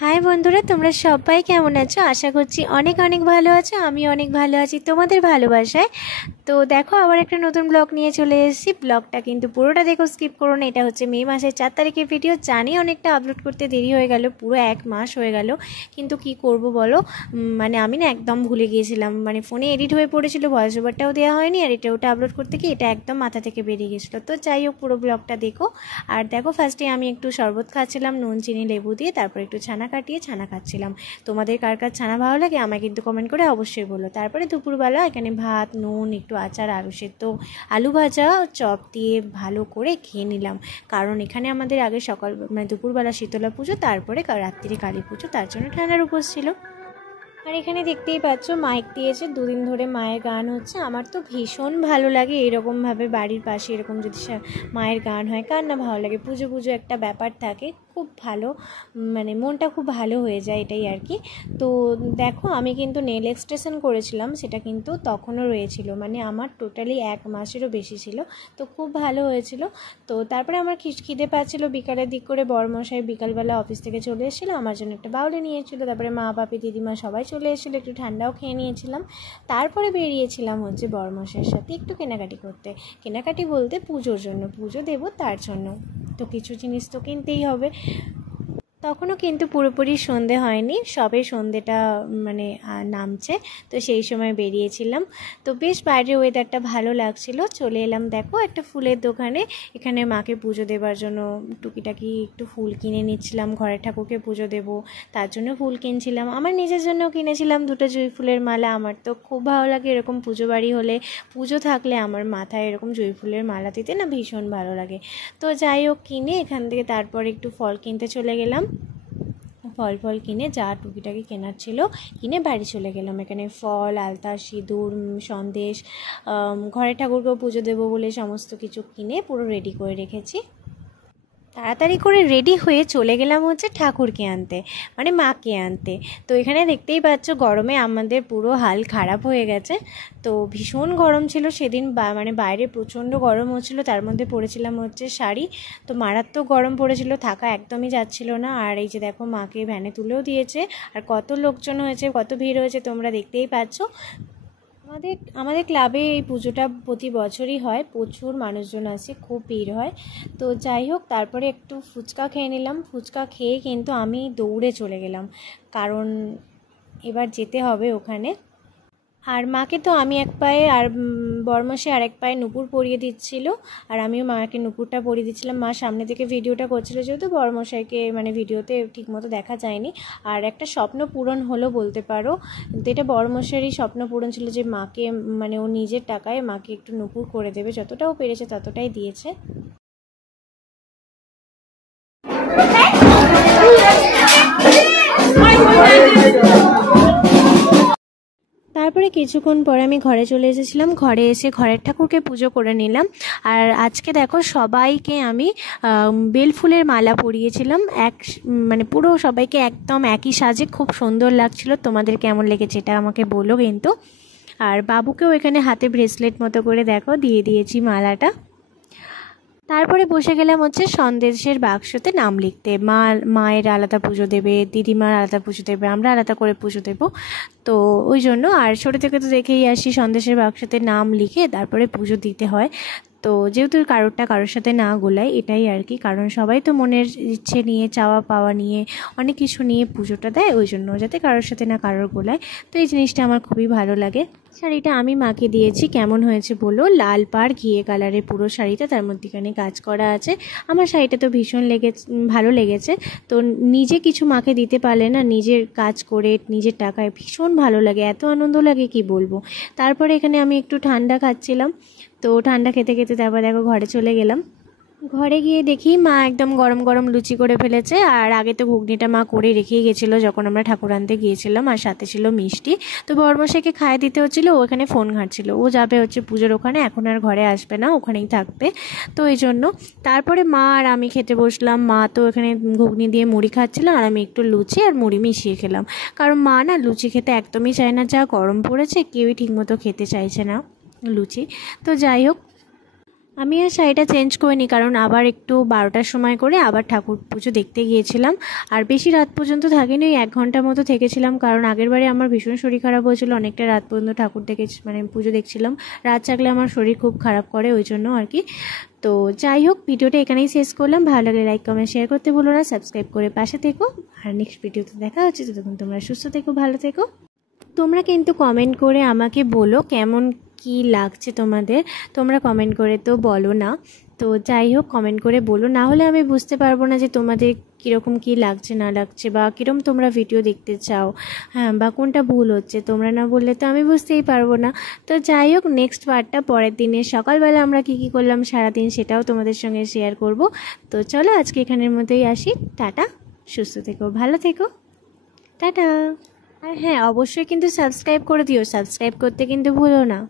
High বন্ধুরা, তোমরা সবাই কেমন আছো? আশা করছি অনেক অনেক ভালো আছো। আমি অনেক ভালো আছি তোমাদের ভালোবাসায়। তো দেখো, আবার একটা নতুন ব্লগ নিয়ে চলে এসেছি। ব্লগটা কিন্তু পুরোটা দেখো, স্কিপ করো না। এটা হচ্ছে মে মাসের 4 তারিখের ভিডিও। জানি অনেকটা আপলোড করতে দেরি হয়ে গেল, পুরো 1 মাস হয়ে গেল, কিন্তু কি করব বলো, মানে আমি না একদম ভুলে গিয়েছিলাম। মানে ফোনে এডিট হয়ে পড়েছিল, ভয়েস ওভারটাও দেওয়া হয়নি, আর ওটা আপলোড করতে গিয়ে এটা একদম মাথা থেকে বেরিয়ে গেছিলো। তো যাই হোক, পুরো ব্লগটা দেখো। আর দেখো, ফার্স্টে আমি একটু শরবত খাচ্ছিলাম নুন চিনি লেবু দিয়ে, তারপর একটু ছানা কাটিয়ে ছানা খাচ্ছিলাম। তোমাদের কার কার ছানা ভালো লাগে আমায় কিন্তু কমেন্ট করে অবশ্যই বলো। তারপরে দুপুরবেলা এখানে ভাত, নুন, একটু আচার, আলু সেদ্ধ, আলু ভাজা, চপ দিয়ে ভালো করে খেয়ে নিলাম। কারণ এখানে আমাদের আগে সকাল মানে দুপুরবেলা শীতলা পুজো, তারপরে রাত্রিরে কালী পুজো, তার জন্য ঠান্ডার উপোস ছিল। আর এখানে দেখতেই পাচ্ছ মাইক দিয়েছে, 2 দিন ধরে মায়ের গান হচ্ছে। আমার তো ভীষণ ভালো লাগে এরকমভাবে বাড়ির পাশে এরকম যদি মায়ের গান হয়, কার না ভালো লাগে। পুজো পুজো একটা ব্যাপার থাকে, খুব ভালো, মানে মনটা খুব ভালো হয়ে যায়, এটাই আর কি। তো দেখো, আমি কিন্তু নেল এক্সটেনশন করেছিলাম, সেটা কিন্তু তখনও রয়েছিল, মানে আমার টোটালি 1 মাসেরও বেশি ছিল। তো খুব ভালো হয়েছিল। তো তারপরে আমার খিদে পাচ্ছিলো, বিকালের দিক করে বড়মশাই বিকালবেলা অফিস থেকে চলে এসেছিলো, আমার জন্য একটা বাউলে নিয়েছিল। তারপরে মা বাপি দিদিমা সবাই চলে এসেছিলো, একটু ঠান্ডাও খেয়ে নিয়েছিলাম। তারপরে বেরিয়েছিলাম হচ্ছে বড়মশাইয়ের সাথে একটু কেনাকাটি করতে। কেনাকাটি বলতে পুজোর জন্য, পুজো দেবো তার জন্য, তো কিছু জিনিস তো কিনতেই হবে। তখনও কিন্তু পুরোপুরি সন্ধে হয়নি, সবে সন্ধেটা মানে নামছে। তো সেই সময় বেরিয়েছিলাম। তো বেশ বাইরের ওয়েদারটা ভালো লাগছিল। চলে এলাম দেখো একটা ফুলের দোকানে। এখানে মাকে পুজো দেবার জন্য টুকিটাকি একটু ফুল কিনে নিচ্ছিলাম, ঘরের ঠাকুরকে পুজো দেব তার জন্য ফুল কিনছিলাম। আমার নিজের জন্যও কিনেছিলাম 2টা জুঁই ফুলের মালা। আমার তো খুব ভালো লাগে এরকম পুজো বাড়ি হলে, পুজো থাকলে আমার মাথায় এরকম জুঁই ফুলের মালা দিতে না ভীষণ ভালো লাগে। তো যাই হোক, কিনে এখান থেকে তারপর একটু ফল কিনতে চলে গেলাম। ফল কিনে যা টুকিটাকি কেনার ছিল কিনে বাড়ি চলে গেলাম। এখানে ফল, আলতা, সিঁদুর, সন্দেশ, ঘরে ঠাকুরকেও পুজো দেবো বলে সমস্ত কিছু কিনে পুরো রেডি করে রেখেছি। তাড়াতাড়ি করে রেডি হয়ে চলে গেলাম হচ্ছে ঠাকুরকে আনতে, মানে মাকে আনতে। তো এখানে দেখতেই পাচ্ছ গরমে আমাদের পুরো হাল খারাপ হয়ে গেছে। তো ভীষণ গরম ছিল সেদিন, মানে বাইরে প্রচণ্ড গরম হচ্ছিলো, তার মধ্যে পরেছিলাম হচ্ছে শাড়ি। তো মারাত্মক গরম পড়েছিল, থাকা একদমই যাচ্ছিল না। আর এই যে দেখো, মাকে ভ্যানে তুলেও দিয়েছে। আর কত লোকজন হয়েছে, কত ভিড় হয়েছে তোমরা দেখতেই পাচ্ছ। আমাদের ক্লাবে এই পুজোটা প্রতি বছরই হয়, প্রচুর মানুষজন আসে, খুব ভিড় হয়। তো যাই হোক, তারপরে একটু ফুচকা খেয়ে নিলাম। ফুচকা খেয়ে কিন্তু আমি দৌড়ে চলে গেলাম, কারণ এবার যেতে হবে ওখানে। আর মাকে তো আমি এক পায়ে আর বড়মশাই আর এক পায়ে নুপুর পরিয়ে দিচ্ছিল, আর আমিও মাকে নুপুরটা পরিয়ে দিচ্ছিলাম। মা সামনে থেকে ভিডিওটা করছিল, যেহেতু বড়মশাইকে মানে ভিডিওতে ঠিকমতো দেখা যায়নি। আর একটা স্বপ্ন পূরণ হলো বলতে পারো। তো এটা বড়মশাইয়েরই স্বপ্ন পূরণ ছিল যে মাকে, মানে ও নিজের টাকায় মাকে একটু নুপুর করে দেবে, যতটাও পেরেছে ততটাই দিয়েছে। তারপরে কিছুক্ষণ পরে আমি ঘরে চলে এসেছিলাম। ঘরে এসে ঘরের ঠাকুরকে পুজো করে নিলাম। আর আজকে দেখো, সবাইকে আমি বেলফুলের মালা পরিয়েছিলাম, মানে পুরো সবাইকে একদম একই সাজে, খুব সুন্দর লাগছিল। তোমাদের কেমন লেগেছে এটা আমাকে বলো কিন্তু। আর বাবুকেও এখানে হাতে ব্রেসলেট মতো করে দেখো দিয়ে দিয়েছি মালাটা। তারপরে বসে গেলাম হচ্ছে সন্দেশের বাক্সতে নাম লিখতে। মায়ের আলাদা পুজো দেবে, দিদিমার আলাদা পুজো দেবে, আমরা আলাদা করে পুজো দেবো। তো ওই জন্য, আর ছোটো থেকে তো দেখেই আসি সন্দেশের বাক্সতে নাম লিখে তারপরে পুজো দিতে হয়। তো যেহেতু কারোর সাথে না গোলাই, এটাই আর কি, কারণ সবাই তো মনের ইচ্ছে নিয়ে, চাওয়া পাওয়া নিয়ে, অনেক কিছু নিয়ে পুজোটা দেয়, ওই জন্য যাতে কারোর সাথে না কারোর গোলায়। তো এই জিনিসটা আমার খুবই ভালো লাগে। শাড়িটা আমি মাকে দিয়েছি, কেমন হয়েছে বলো। লাল পাড় ঘিয়ে কালারের পুরো শাড়িটা, তার মধ্যেখানে কাজ করা আছে। আমার শাড়িটা তো ভীষণ ভালো লেগেছে। তো নিজে কিছু মাকে দিতে পারলে না, নিজের কাজ করে নিজের টাকায় ভীষণ ভালো লাগে, এত আনন্দ লাগে কি বলবো। তারপরে এখানে আমি একটু ঠান্ডা খাচ্ছিলাম। তো ঠান্ডা খেতে খেতে তারপর দেখো ঘরে চলে গেলাম। ঘরে গিয়ে দেখি মা একদম গরম গরম লুচি করে ফেলেছে। আর আগে তো ঘুগনিটা মা করে রেখেই গেছিলো যখন আমরা ঠাকুর আনতে গিয়েছিলাম, আর সাথে ছিল মিষ্টি। তো বড়মশাইকে খাইয়ে দিতে হচ্ছিলো, ও এখানে ফোন ঘাঁটছিল, ও যাবে হচ্ছে পুজোর ওখানে, এখন আর ঘরে আসবে না, ওখানেই থাকবে। তো এই জন্য তারপরে মা আর আমি খেতে বসলাম। মা তো এখানে ঘুগনি দিয়ে মুড়ি খাচ্ছিল, আর আমি একটু লুচি আর মুড়ি মিশিয়ে খেলাম। কারণ মা না লুচি খেতে একদমই চায় না, যা গরম পড়েছে কেউই ঠিকমতো খেতে চাইছে না লুচি। তো যাই হোক, আমি আর শাড়িটা চেঞ্জ করিনি, কারণ আবার একটু 12টার সময় করে আবার ঠাকুর পুজো দেখতে গিয়েছিলাম। আর বেশি রাত পর্যন্ত থাকিনি, ওই 1 ঘন্টার মতো থেকেছিলাম, কারণ আগেরবারে আমার ভীষণ শরীর খারাপ হয়েছিল, অনেকটা রাত পর্যন্ত ঠাকুর দেখে মানে পুজো দেখছিলাম। রাত জাগলে আমার শরীর খুব খারাপ করে, ওই জন্য আর কি। তো যাই হোক, ভিডিওটা এখানেই শেষ করলাম। ভালো লাগলে লাইক কমেন্ট শেয়ার করতে ভুলো না, সাবস্ক্রাইব করে পাশে থেকো। আর নেক্সট ভিডিওতে দেখা হচ্ছে, ততক্ষণ তোমরা সুস্থ থেকো, ভালো থেকো। তোমরা কিন্তু কমেন্ট করে আমাকে বলো কেমন কি লাগছে তোমাদের, তোমরা কমেন্ট করে তো বলো না। তো যাই হোক, কমেন্ট করে বলো, না হলে আমি বুঝতে পারবো না যে তোমাদের কীরকম কি লাগছে না লাগছে, বা কীরকম তোমরা ভিডিও দেখতে চাও, হ্যাঁ, বা কোনটা ভুল হচ্ছে। তোমরা না বললে তো আমি বুঝতেই পারবো না। তো যাই হোক, নেক্সট পার্টটা পরের দিনে সকালবেলা আমরা কি করলাম সারাদিন, সেটাও তোমাদের সঙ্গে শেয়ার করব। তো চলো আজকে এখানের মধ্যেই আসি। টাটা, সুস্থ থেকো, ভালো থেকো, টাটা। আর হ্যাঁ, অবশ্যই কিন্তু সাবস্ক্রাইব করে দিও, সাবস্ক্রাইব করতে কিন্তু ভুলো না।